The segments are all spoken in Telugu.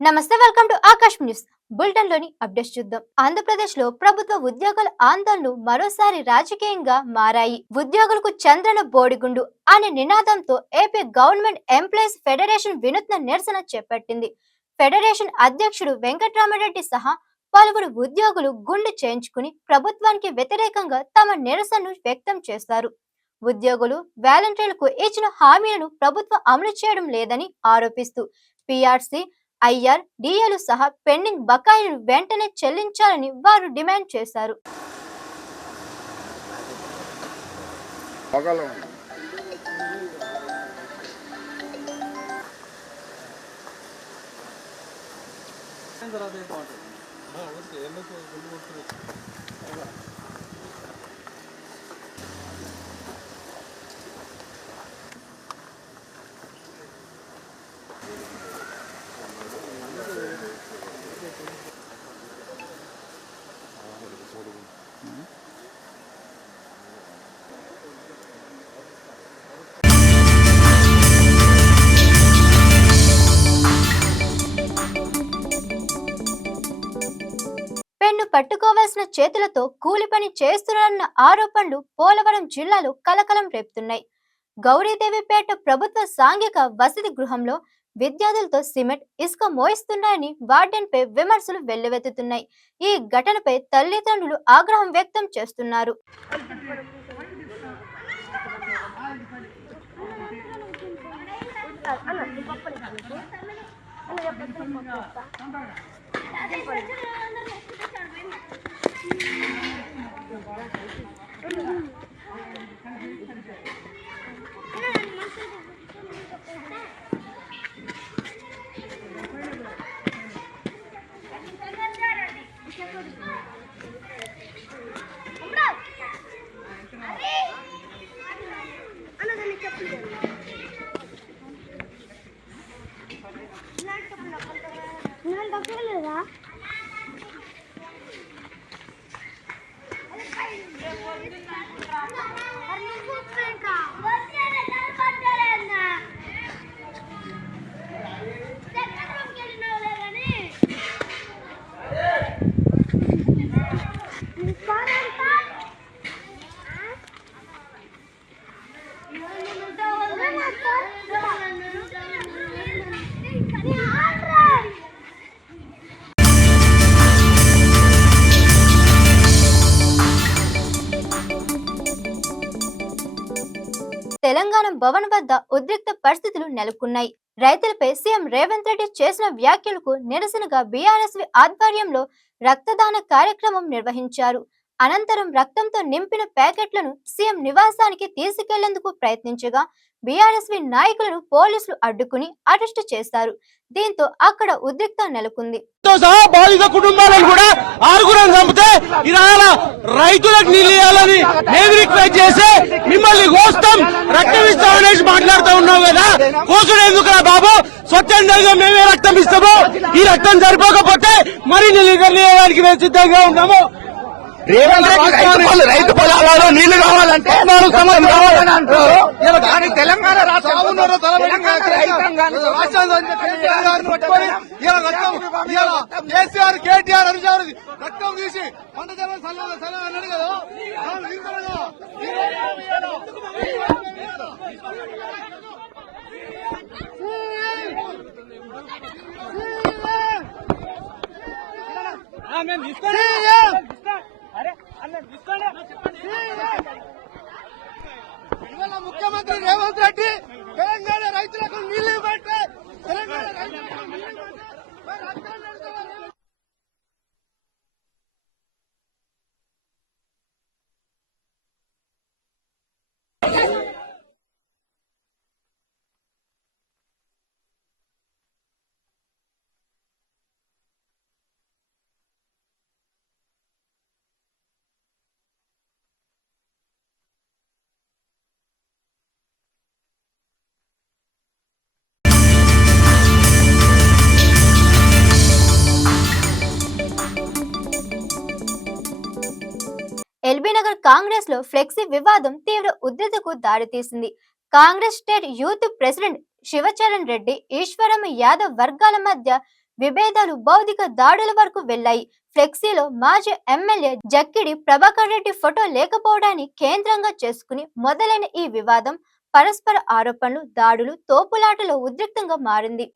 నమస్తే, welcome to Akash news. Bulletin లోని అప్డేట్స్ చూద్దాం. ఆంధ్రప్రదేశ్ లో ప్రభుత్వ ఉద్యోగుల ఆందోళనలు మరోసారి రాజకీయంగా మారాయి. ఉద్యోగులకు చంద్రన బోడిగుండు అనే నినాదంతో ఏపీ గవర్నమెంట్ ఎంప్లాయీస్ ఫెడరేషన్ వినూత్న నిరసన చేపట్టింది. ఫెడరేషన్ అధ్యక్షుడు వెంకట్రామరెడ్డి సహా పలువురు ఉద్యోగులు గుండు చేయించుకుని ప్రభుత్వానికి వ్యతిరేకంగా తమ నిరసనను వ్యక్తం చేశారు. ఉద్యోగులు వాలంటీర్లకు ఇచ్చిన హామీలను ప్రభుత్వం అమలు చేయడం లేదని ఆరోపిస్తూ పీఆర్సీ, ఐఆర్, డిఏలు సహా పెండింగ్ బకాయిలను వెంటనే చెల్లించాలని వారు డిమాండ్ చేశారు. పెన్ను పట్టుకోవాల్సిన చేతులతో కూలి పని చేస్తున్నారన్న ఆరోపణలు పోలవరం జిల్లాలో కలకలం రేపుతున్నాయి. గౌరీదేవిపేట ప్రభుత్వ సాంఘిక వసతి గృహంలో విద్యార్థులతో సిమెంట్, ఇసుక మోయిస్తున్నారని వార్డెన్పై విమర్శలు వెల్లువెత్తుతున్నాయి. ఈ ఘటనపై తల్లిదండ్రులు ఆగ్రహం వ్యక్తం చేస్తున్నారు. తెలంగాణ భవన్ వద్ద ఉద్రిక్త పరిస్థితులు నెలకొన్నాయి. రైతులపై సీఎం రేవంత్ రెడ్డి చేసిన వ్యాఖ్యలకు నిరసనగా బీఆర్ఎస్వి ఆధ్వర్యంలో రక్తదాన కార్యక్రమం నిర్వహించారు. అనంతరం రక్తంతో నింపిన ప్యాకెట్లను సీఎం నివాసానికి తీసుకెళ్లేందుకు ప్రయత్నించగా బీఆర్ఎస్వి నాయకులను పోలీసులు అడ్డుకుని అరెస్టు చేశారు. దీంతో అక్కడ ఉద్రిక్త నెలకొంది. బాధిత కుటుంబాలను కూడా ఆరుగురం చంపితే రైతులకు నిలియాలని మేము రిక్వెస్ట్ చేసి మిమ్మల్ని కోస్తాం, రక్తం ఇస్తాం అనేసి మాట్లాడుతూ ఉన్నావు కదా. కోసుడు ఎందుకురా బాబు, స్వచ్ఛందంగా మేమే రక్తం ఇస్తాము. ఈ రక్తం సరిపోకపోతే మరిన్ని నిలియడానికి మేము సిద్ధంగా ఉన్నాము. రైతు పొలాలలో నీళ్లు కావాలంటే కావాలని అంటారు. తెలంగాణ కేసీఆర్, కేటీఆర్ అనుచారు రక్తం తీసి పంట సలహా అన్నాడు కదా. ఇవాళ ముఖ్యమంత్రి రేవంత్ రెడ్డి తెలంగాణ రైతులకు నీళ్లు పెట్టే తెలంగాణ రైతులకు నీళ్లు ఎల్బీనగర్ కాంగ్రెస్ లో ఫ్లెక్సీ వివాదం తీవ్ర ఉద్రిక్తతకు దారితీసింది. Congress state youth president Shivacharan Reddy, Eshwaramma Yadav వర్గాల మధ్య విభేదాలు భౌతిక దాడుల వరకు వెళ్లాయి. ఫ్లెక్సీలో మాజీ ఎమ్మెల్యే జక్కిడి ప్రభాకర్ రెడ్డి ఫోటో లేకపోవడాన్ని కేంద్రంగా చేసుకుని మొదలైన ఈ వివాదం పరస్పర ఆరోపణలు, దాడులు, తోపులాటలో ఉద్రిక్తంగా మారింది.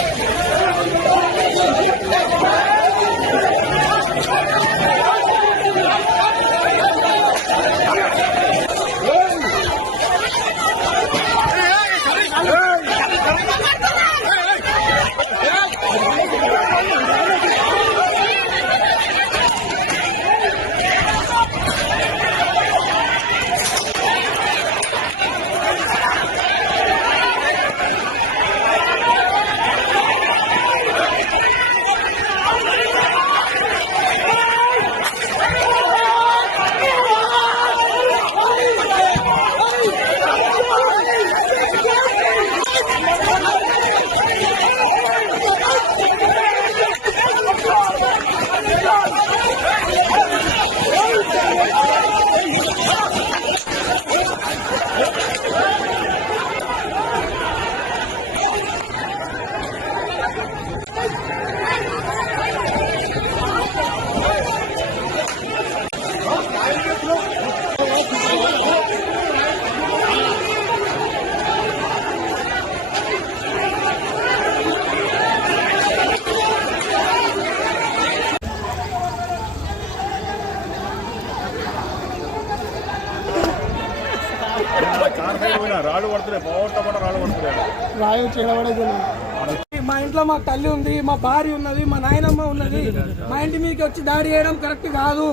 మా ఇంట్లో మా తల్లి ఉంది, మా భార్య ఉన్నది, మా నాయనమ్మ ఉన్నది. మా ఇంటి మీదకి వచ్చి దాడి చేయడం కరెక్ట్ కాదు.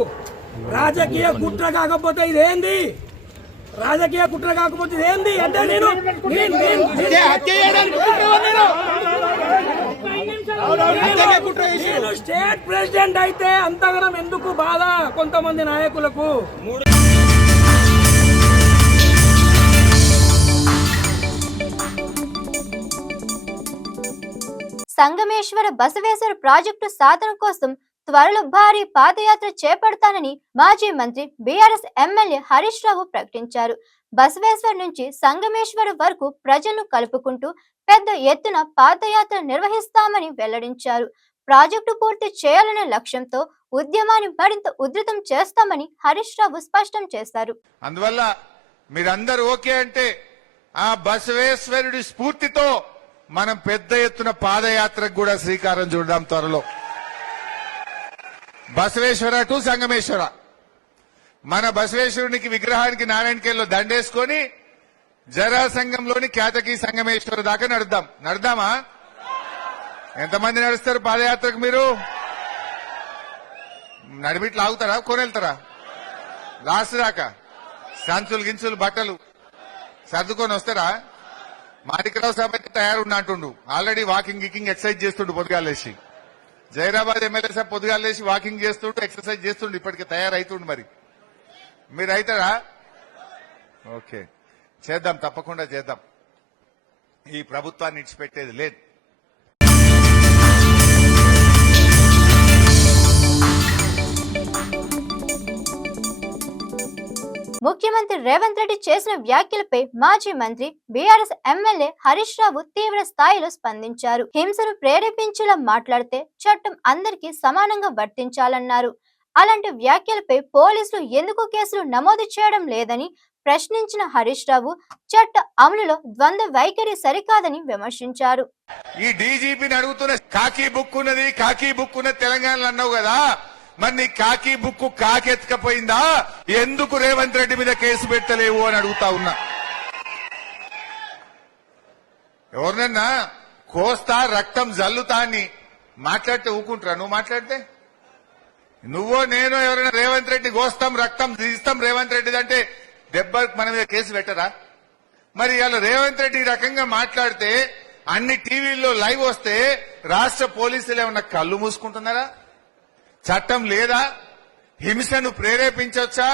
రాజకీయ కుట్ర కాకపోతే ఇదేంది? రాజకీయ కుట్ర కాకపోతే ఇదేంది అంటే నేను స్టేట్ ప్రెసిడెంట్ అయితే అంతగనం ఎందుకు బాధ కొంతమంది నాయకులకు? సంగమేశ్వర బసవేశ్వర ప్రాజెక్టు సాధన కోసం త్వరలో భారీ పాదయాత్ర చేపడతానని మాజీ మంత్రి బీఆర్ఎస్ ఎమ్మెల్యే హరీష్ రావు ప్రకటించారు. బసవేశ్వర్ నుంచి సంగమేశ్వర వరకు ప్రజలను కలుపుకుంటూ పెద్ద ఎత్తున పాదయాత్ర నిర్వహిస్తామని వెల్లడించారు. ప్రాజెక్టు పూర్తి చేయాలనే లక్ష్యంతో ఉద్యమాన్ని మరింత ఉధృతం చేస్తామని హరీష్ రావు స్పష్టం చేశారు. అందువల్ల మీరందరూ ఓకే అంటే ఆ బసవేశ్వరుడి స్ఫూర్తితో మనం పెద్ద ఎత్తున పాదయాత్రకు కూడా శ్రీకారం చుడదాం త్వరలో. బసవేశ్వర టు సంగమేశ్వర, మన బసవేశ్వరునికి విగ్రహానికి నారాయణకేల్లో దండేసుకొని జరాసంగంలోని ఖ్యాతకి సంగమేశ్వర దాకా నడుద్దామా? ఎంతమంది నడుస్తారు పాదయాత్రకు? మీరు నడిమిట్లు ఆగుతారా, కొనెళ్తారా? లాస్ట్ దాకా సంచులు గించులు బట్టలు సర్దుకొని వస్తారా? మాణిక్రావు సభ తయారున్నా అంటుండు. ఆల్రెడీ వాకింగ్ ఎక్సర్సైజ్ చేస్తుండు పొద్దుగాలేసి. జైరాబాద్ ఎమ్మెల్యే సార్ పొద్దుగాలేసి వాకింగ్ చేస్తుండు, ఎక్సర్సైజ్ చేస్తుండు, ఇప్పటికి తయారైతుండు. మరి మీరు అవుతారా? ఓకే, చేద్దాం, తప్పకుండా చేద్దాం. ఈ ప్రభుత్వాన్ని ఇడిచిపెట్టేది లేదు. ముఖ్యమంత్రి రేవంత్ రెడ్డి చేసిన వ్యాఖ్యలపై మాజీ మంత్రి బీఆర్ఎస్ ఎమ్మెల్యే హరీష్ రావు తీవ్ర స్థాయిలో స్పందించారు. హింసను ప్రేరేపించేలా మాట్లాడితే చట్టం అందరికీ సమానంగా వర్తించాలన్నారు. అలాంటి వ్యాఖ్యలపై పోలీసులు ఎందుకు కేసులు నమోదు చేయడం లేదని ప్రశ్నించిన హరీష్ రావు చట్ట అమలులో ద్వంద్వ వైఖరి సరికాదని విమర్శించారు. ఈ డీజీపీని అడుగుతున్న కాకి బుక్ ఉన్నది తెలంగాణలో అన్నావు కదా, మరి నీ కాకి బుక్కు కాకెత్తుకపోయిందా? ఎందుకు రేవంత్ రెడ్డి మీద కేసు పెట్టలేవు అని అడుగుతా ఉన్నా. ఎవరినన్నా కోస్తా రక్తం జల్లుతా అని మాట్లాడితే ఊకుంటారా? నువ్వు మాట్లాడితే నువ్వో నేనో ఎవరైనా రేవంత్ రెడ్డి కోస్తాం రక్తం తీస్తాం రేవంత్ రెడ్డి అంటే దెబ్బ మన మీద కేసు పెట్టరా? మరి ఇవాళ రేవంత్ రెడ్డి ఈ రకంగా మాట్లాడితే అన్ని టీవీల్లో లైవ్ వస్తే రాష్ట్ర పోలీసులు ఏమన్నా కళ్ళు మూసుకుంటున్నారా? చట్టం లేదా? హింసను ప్రేరేపించవచ్చా?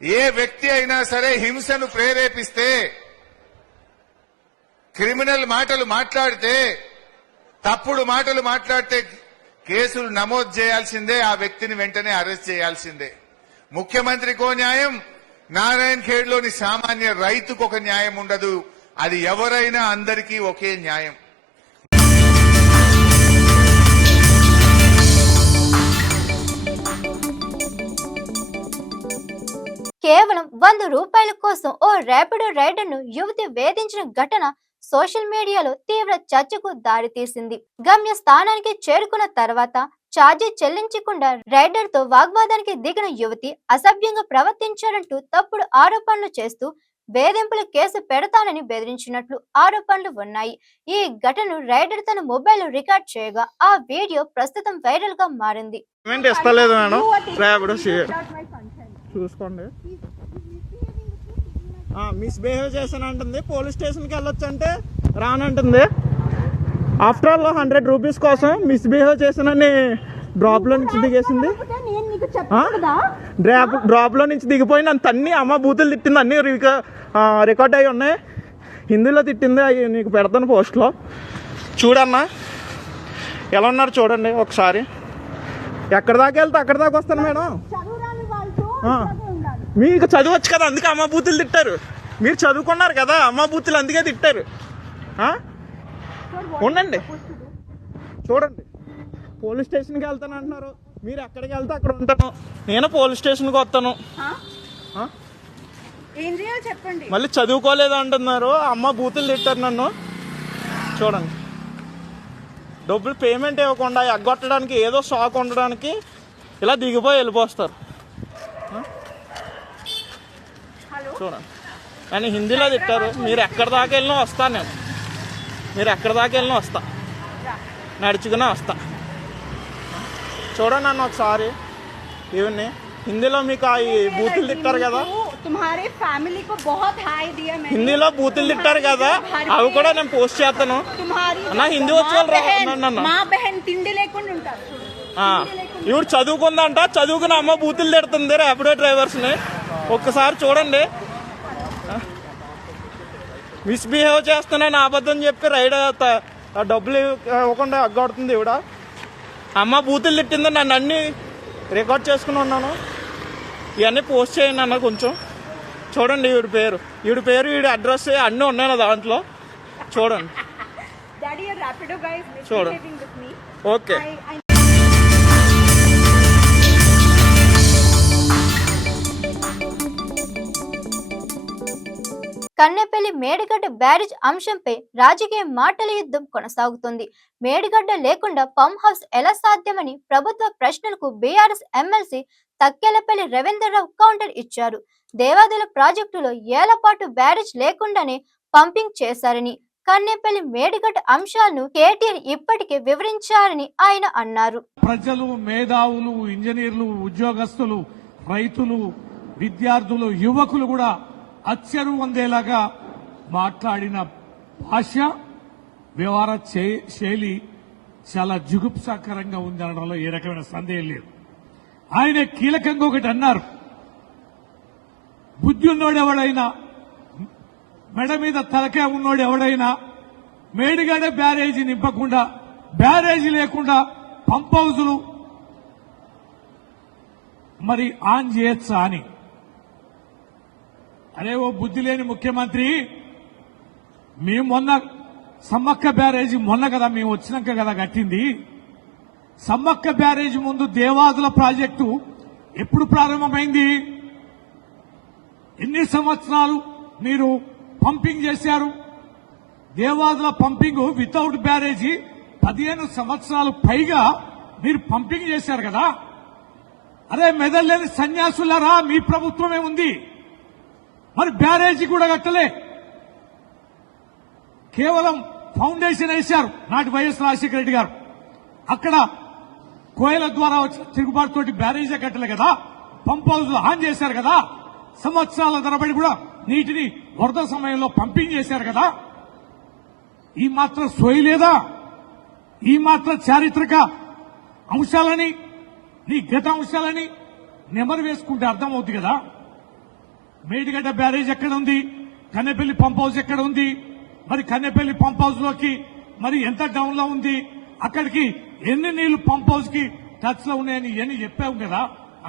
ఏ వ్యక్తి అయినా సరే హింసను ప్రేరేపిస్తే, క్రిమినల్ మాటలు మాట్లాడితే, తప్పుడు మాటలు మాట్లాడితే కేసులు నమోదు చేయాల్సిందే, ఆ వ్యక్తిని వెంటనే అరెస్ట్ చేయాల్సిందే. ముఖ్యమంత్రికో న్యాయం, నారాయణ్ ఖేడ్లోని సామాన్య రైతుకు ఒక న్యాయం ఉండదు. అది ఎవరైనా అందరికీ ఒకే న్యాయం. కేవలం 100 రూపాయల కోసం ఓ ర్యాపిడో రైడర్ ను యువతి వేధించిన ఘటన సోషల్ మీడియాలో తీవ్ర చర్చకు దారితీసింది. గమ్య స్థానానికి చేరుకున్న తర్వాత ఛార్జీ చెల్లించకుండా రైడర్ తో వాగ్వాదానికి దిగిన యువతి అసభ్యంగా ప్రవర్తించారంటూ తప్పుడు ఆరోపణలు చేస్తూ వేధింపుల కేసు పెడతానని బెదిరించినట్లు ఆరోపణలు ఉన్నాయి. ఈ ఘటనను రైడర్ తన మొబైల్ రికార్డ్ చేయగా ఆ వీడియో ప్రస్తుతం వైరల్ గా మారింది. ఇస్తలేదు మేడం, ర్యాపిడో చూసుకోండి. మిస్బిహేవ్ చేశానంటుంది, పోలీస్ స్టేషన్కి వెళ్ళొచ్చు అంటే రానంటుంది. ఆఫ్టర్ ఆల్ 100 రూపీస్ కోసం మిస్బిహేవ్ చేశానని డ్రాప్ లో నుంచి దిగేసింది. డ్రాప్ లో నుంచి దిగిపోయి నన్ను తన్ని అమ్మ బూతులు తిట్టింది, అన్ని రికార్డ్ అయ్యి ఉన్నాయి. హిందీలో తిట్టింది, అవి నీకు పెడతాను పోస్ట్లో చూడన్నా. ఎలా ఉన్నారు చూడండి ఒకసారి. ఎక్కడి దాకా వెళ్తే అక్కడి దాకా వస్తాను మేడం. మీకు చదవచ్చు కదా, అందుకే అమ్మ బూతులు తిట్టారు. మీరు చదువుకున్నారు కదా, అమ్మ బూతులు అందుకే తిట్టారు. ఉండండి చూడండి, పోలీస్ స్టేషన్కి వెళ్తాను అంటున్నారు. మీరు ఎక్కడికి వెళ్తే అక్కడ ఉంటాను. నేను పోలీస్ స్టేషన్కి వస్తాను. చెప్పండి. మళ్ళీ చదువుకోలేదు అంటున్నారు, అమ్మ బూతులు తిట్టారు నన్ను. చూడండి, డబ్బులు పేమెంట్ ఇవ్వకుండా ఎగ్గొట్టడానికి ఏదో షాక్ ఉండడానికి ఇలా దిగిపోయి వెళ్ళిపోస్తారు. చూడండి, కానీ హిందీలో తిట్టారు. మీరు ఎక్కడి దాకా వెళ్ళినా వస్తాను నేను. మీరు ఎక్కడి దాకా వెళ్ళినా వస్తా, నడుచుకునే వస్తా. చూడండి నన్ను ఒకసారి. ఇవన్నీ హిందీలో మీకు ఈ బూతులు తిట్టారు కదా, హిందీలో బూతులు తిట్టారు కదా, అవి కూడా నేను పోస్ట్ చేస్తాను. నా హిందీ వచ్చి ఇవి చదువుకుందంట, చదువుకుని అమ్మ బూతులు తిడుతుంది ర్యాపిడో డ్రైవర్స్ని. ఒక్కసారి చూడండి, మిస్బిహేవ్ చేస్తున్నాను అబద్ధం చెప్పి రైడ్ డబ్బులు ఇవ్వకుండా అగ్గొడుతుంది ఇవిడ. అమ్మ బూతులు తిట్టింది, నన్ను అన్ని రికార్డ్ చేసుకుని ఉన్నాను. ఇవన్నీ పోస్ట్ చేయండి అన్న కొంచెం. చూడండి, ఈవిడ పేరు ఈవిడ అడ్రస్ అన్నీ ఉన్నాయి నా దాంట్లో. చూడండి చూడండి. ఓకే. కన్నెపల్లి మేడిగడ్డ బ్యారేజ్ అంశంపై రాజకీయ మాటల యుద్ధం కొనసాగుతుంది. మేడిగడ్డ లేకుండా పంప్ హౌస్ ఎలా సాధ్యమని ప్రభుత్వ ప్రశ్నలకు BRS MLC Takkellapalli Ravindra Rao counter ఇచ్చారు. దేవాదుల ప్రాజెక్టులో ఏళ్లపాటు బ్యారేజ్ లేకుండానే పంపింగ్ చేశారని, కన్నెపల్లి మేడిగడ్డ అంశాలను కేటీఆర్ ఇప్పటికే వివరించారని ఆయన అన్నారు. ప్రజలు, మేధావులు, ఇంజనీర్లు, ఉద్యోగస్తులు, రైతులు, విద్యార్థులు, యువకులు కూడా అచ్చరు వందేలాగా మాట్లాడిన భాష, వ్యవహార శైలి చాలా జుగుప్సాకరంగా ఉందనడంలో ఏ రకమైన సందేహం లేదు. ఆయన కీలకంగా ఒకటి అన్నారు, బుద్ధి ఉన్నోడు ఎవడైనా, మెడ మీద తలకే ఉన్నోడు ఎవడైనా మేడిగడ్డ బ్యారేజీ నింపకుండా, బ్యారేజీ లేకుండా పంప్ హౌజులు మరి ఆన్ చేయొచ్చా అని. అరే ఓ బుద్ధి లేని ముఖ్యమంత్రి, మేము మొన్న సమ్మక్క బ్యారేజీ మొన్న కదా మేము వచ్చినాక కదా కట్టింది. సమ్మక్క బ్యారేజీ ముందు దేవాదుల ప్రాజెక్టు ఎప్పుడు ప్రారంభమైంది? ఎన్ని సంవత్సరాలు మీరు పంపింగ్ చేశారు? దేవాదుల పంపింగ్ వితౌట్ బ్యారేజీ 15 సంవత్సరాలు పైగా మీరు పంపింగ్ చేశారు కదా. అరే మెదల్లేని సన్యాసులరా, మీ ప్రభుత్వమే ఉంది, మరి బ్యారేజీ కూడా కట్టలే. కేవలం ఫౌండేషన్ వేశారు నాటి వైఎస్ రాజశేఖర రెడ్డి గారు. అక్కడ కోయల ద్వారా వచ్చిన తిరుగుబాటుతోటి బ్యారేజీ కట్టలే కదా, పంప్ హౌస్ ఆన్ చేశారు కదా, సంవత్సరాల తరబడి కూడా నీటిని వరద సమయంలో పంపింగ్ చేశారు కదా. ఈ మాత్రం సోయి లేదా? ఈ మాత్రం చారిత్రక అంశాలని, నీ గత అంశాలని నెమరు వేసుకుంటే అర్థమవుతుంది కదా. మేడిగడ్డ బ్యారేజ్ ఎక్కడ ఉంది? కన్నెపల్లి పంప్ హౌస్ ఎక్కడ ఉంది? మరి కన్నెపల్లి పంప్ హౌస్ లోకి మరి ఎంత డౌన్ లో ఉంది? అక్కడికి ఎన్ని నీళ్లు పంప్ హౌస్ కి టచ్ లో ఉన్నాయని ఇవన్నీ చెప్పావు కదా.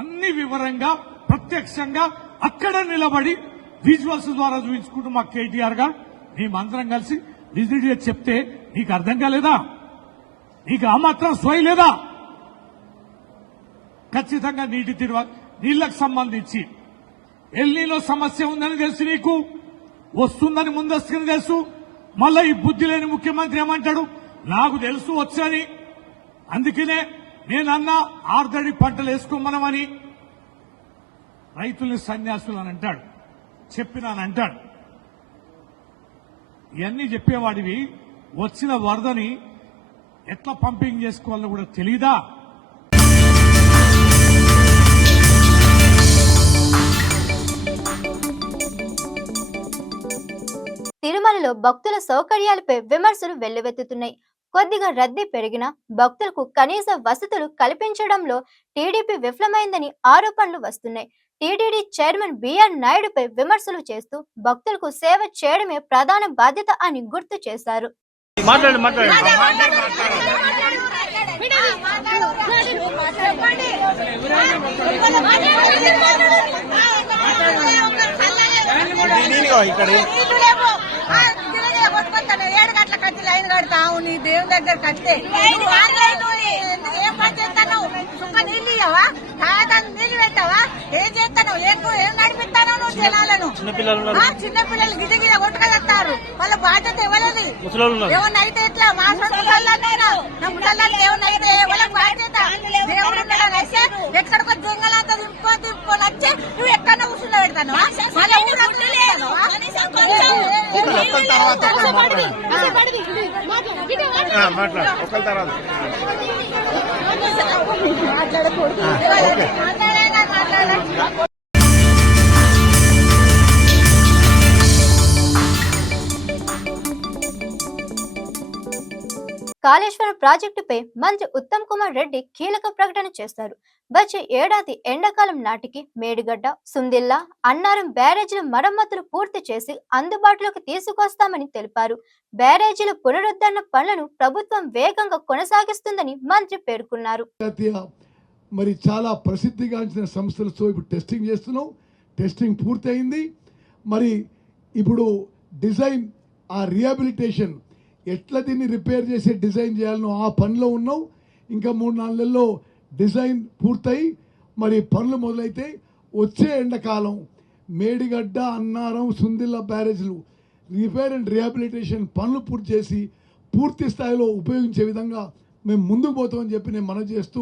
అన్ని వివరంగా ప్రత్యక్షంగా అక్కడ నిలబడి విజువల్స్ ద్వారా చూపించుకుంటూ మా కేటీఆర్ గారు మేమందరం కలిసి విజిట్ చేసి చెప్తే నీకు అర్థం కాలేదా? నీకు ఆ మాత్రం సోయి లేదా? ఖచ్చితంగా నీళ్లకు సంబంధించి ఎల్నీలో సమస్య ఉందని తెలుసు, నీకు వస్తుందని ముందస్తుగా తెలుసు. మళ్ళా ఈ బుద్ధి లేని ముఖ్యమంత్రి ఏమంటాడు, నాకు తెలుసు వచ్చని, అందుకనే నేనన్నా ఆర్దడి పంటలు వేసుకోమనమని రైతుల్ని సన్యాసులు అని అంటాడు, చెప్పినానంటాడు. ఇవన్నీ చెప్పేవాడివి వచ్చిన వరదని ఎట్లా పంపింగ్ చేసుకోవాలో కూడా తెలీదా? తిరుమలలో భక్తుల సౌకర్యాలపై విమర్శలు వెల్లువెత్తుతున్నాయి. కొద్దిగా రద్దీ పెరిగినా భక్తులకు కనీస వసతులు కల్పించడంలో టీడీపీ విఫలమైందని ఆరోపణలు వస్తున్నాయి. టీటీడీ చైర్మన్ బిఆర్ నాయుడుపై విమర్శలు చేస్తూ భక్తులకు సేవ చేయడమే ప్రధాన బాధ్యత అని గుర్తు చేశారు. ఏడు గంటల కట్టి లైన్ కడతావు, నీ దేవుని దగ్గర కట్టే ఏం పని చేస్తాను? సుఖ నీళ్ళు ఇవ్వవా? తాగడానికి నీళ్లు పెట్టావా? ఏం చేస్తాను? ఏం నడిపిస్తాను నువ్వు జనాలను? చిన్న పిల్లలు గిజగిజ కొట్టుకెళ్తారు, వాళ్ళ బాధ్యత ఇవ్వలేదు. ఏమన్నా అయితే ఎట్లా? మా ముసళ్ళైనా నా ముసళ్ళని ఏమన్నా అయితే వాళ్ళ బాధ్యత. దేవుడు అయితే ఎక్కడికో జంగలంతా తిప్పుకొని వచ్చి నువ్వు ఎక్కడ కూర్చుండ పెడతాను? కాళేశ్వరం ప్రాజెక్టుపై మంత్రి ఉత్తమ్ కుమార్ రెడ్డి కీలక ప్రకటన చేశారు. వచ్చే ఏడాది ఎండాకాలం నాటికి మేడిగడ్డ, సుందిల్లా, అన్నారం బ్యారేజీల మరమ్మతులు పూర్తి చేసి అందుబాటులోకి తీసుకొస్తామని తెలిపారు. బ్యారేజీల పునరుద్ధరణ పనులను ప్రభుత్వం వేగంగా కొనసాగిస్తుందని మంత్రి పేర్కొన్నారు. మరి చాలా ప్రసిద్ధిగాంచిన సంస్థలతో ఇప్పుడు టెస్టింగ్ చేస్తున్నాం. టెస్టింగ్ పూర్తయింది. మరి ఇప్పుడు డిజైన్, ఆ రిహాబిలిటేషన్ ఎట్లా దీన్ని రిపేర్ చేసి డిజైన్ చేయాలనో ఆ పనిలో ఉన్నాం. ఇంకా 3-4 నెలల్లో డిజైన్ పూర్తయి మరి పనులు మొదలైతే వచ్చే ఎండాకాలం మేడిగడ్డ, అన్నారం, సుందిల్ల బ్యారేజ్లు రిపేర్ అండ్ రిహాబిలిటేషన్ పనులు పూర్తి చేసి పూర్తి స్థాయిలో ఉపయోగించే విధంగా మేము ముందుకు పోతామని చెప్పి నేను మనవి చేస్తూ